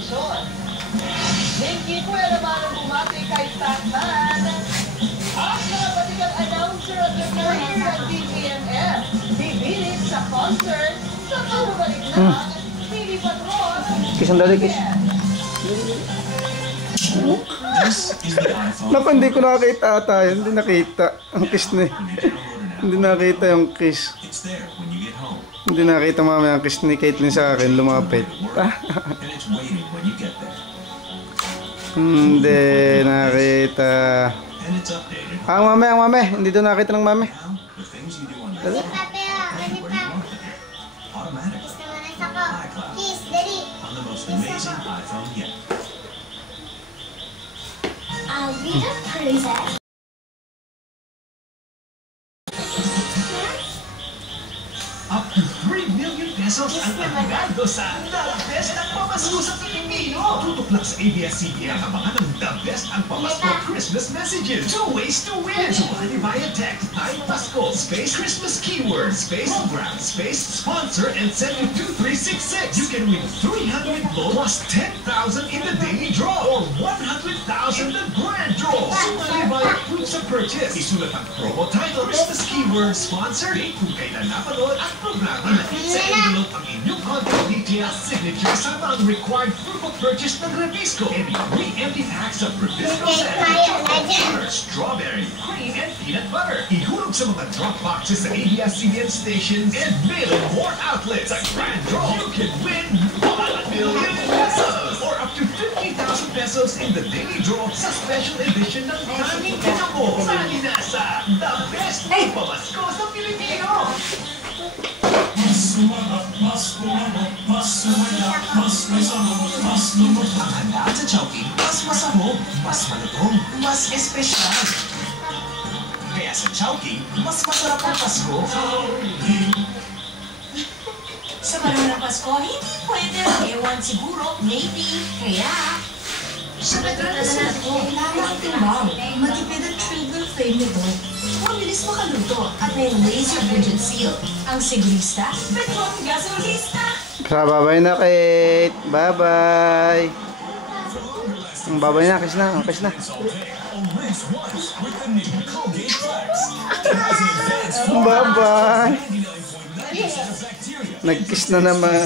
atensyon. Hindi ko naman ang bumati kay Batman. Ang mga batikang announcer at reporter ng DZMF. Bibilit sa concert sa pabalik na TV Patrol. Kiss ang dali, kiss. Naku, hindi ko nakakita ata yun. Hindi nakita ang kiss na eh. Hindi nakita yung kiss. Hindi nakita mamaya ang kiss ni Caitlyn sa akin. Lumapit. Hindi nakita. Ang mame. Hindi doon nakita ng mame. Dali. I'll be the princess. Up to 3 million pesos ang agado sa The Best ang Pamasko sa Pilipino. Tutok lang sa ABS-CBN ang mga ng The Best ang Pamasko Christmas messages. 2 ways to win. Sumali via text. Type Pasko, space Christmas keyword, space grab, space sponsor, and send to 2366. You can win 300 plus 10,000 in the daily draw or 100,000 in the grand draw. Sumali via proofs of purchase. Isulat ang promo title, Christmas keyword, sponsor, date kung kailan napanood at programa. Sa envelope ang inyong contact details, signature, sama ang required proof of purchase ng Revisco. And 3 empty packs of Revisco chocolate, strawberry, cream, and peanut butter. Ihulog sa mga drop boxes sa ABS-CBN stations and mail in more outlets. Sa grand draw, you can win 1 million pesos or up to 50,000 pesos in the daily draw sa special edition ng Tanging Kinamo. Sali na sa The Best ng Pamasko sa Pilipino. Ang handaan sa Chowking, mas masarap, mas malutong, mas espesyal. Kaya sa Chowking, mas masarap ang Pasko. Sa panahon ng Pasko, hindi pwede. Ewan siguro, maybe. Kaya, sa pagkakala natin, kailangan ang timbang. Matipid ang sugar flame nito. Mabilis makaluto at may laser rigid seal. Ang sigurista, Petron Gasolista. Bye-bye na, Kate. Bye-bye. Bye-bye na, kiss na. Kiss na. Bye-bye. Nag-kiss na naman.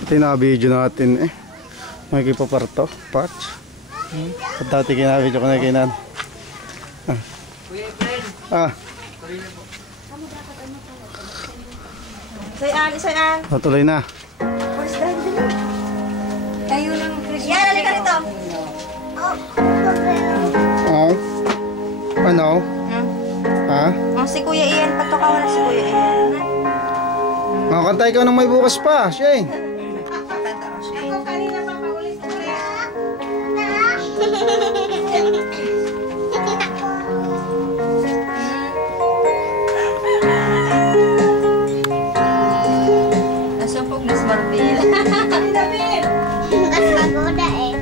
Ito yung naka-video natin eh. May kipaparto, patch. At dati kinabidyo ko na kinan. Isayan. Tuloy na. Kayo ng Christmas. Yan, halika rito. Oh. Ano? Ha? Si Kuya Ian, patukaw na si Kuya Ian. Makakantay ka nang may bukas pa, Shane. Ako kanina pa paulit ko na. Nasupog na smarbil. David! Pagoda eh.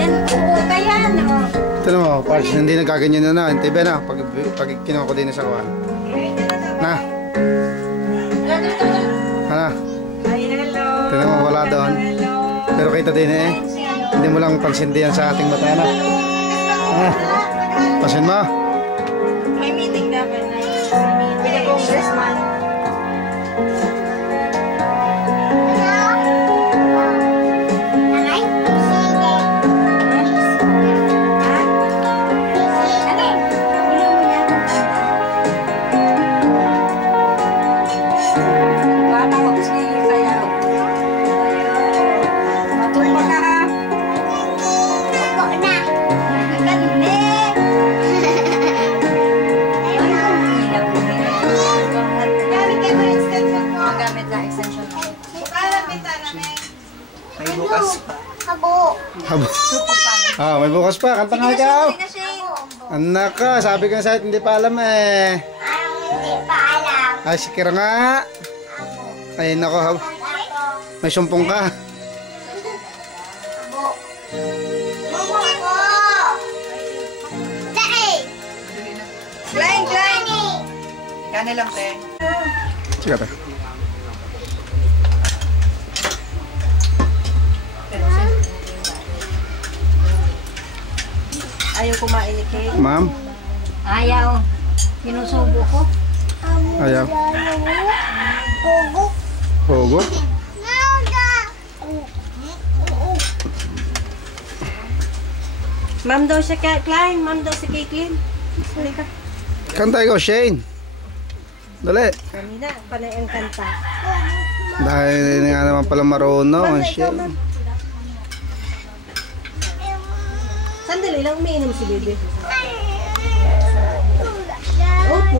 Yan, oo, kaya no. Ito naman, parts, hindi nagkaganyan na. Tiba na, pag kinuha ko din sa kawan. Na. Ano? Tignan mo, wala doon. Pero kita din eh. Hindi mo lang pagsindihan sa ating mata na. Pasin mo. May meeting dapat na with the congressman. Ah, may bukas pa. Kanta nga ikaw. Anak ka, sabi ka sa hindi pa alam eh. Hindi pa alam. Ay, sikira nga. Ay, nako. May sumpong ka. Momo ko. Dai. Kano lang, te? Sige tayo. Ayaw kumain ni Kay. Ma'am, Ayaw. Sinusubo ko. ayaw. Hugot. Ma'am daw si Klein. Ma'am daw si Caitlin. Halika. Kanta ikaw, Shane. Dali. Kanina, panay ang kanta. Dahil nga naman pala marunong, Ma'am, ikaw, Shane. ma'am. Sandali lang, umiinom si Bebe. Oh,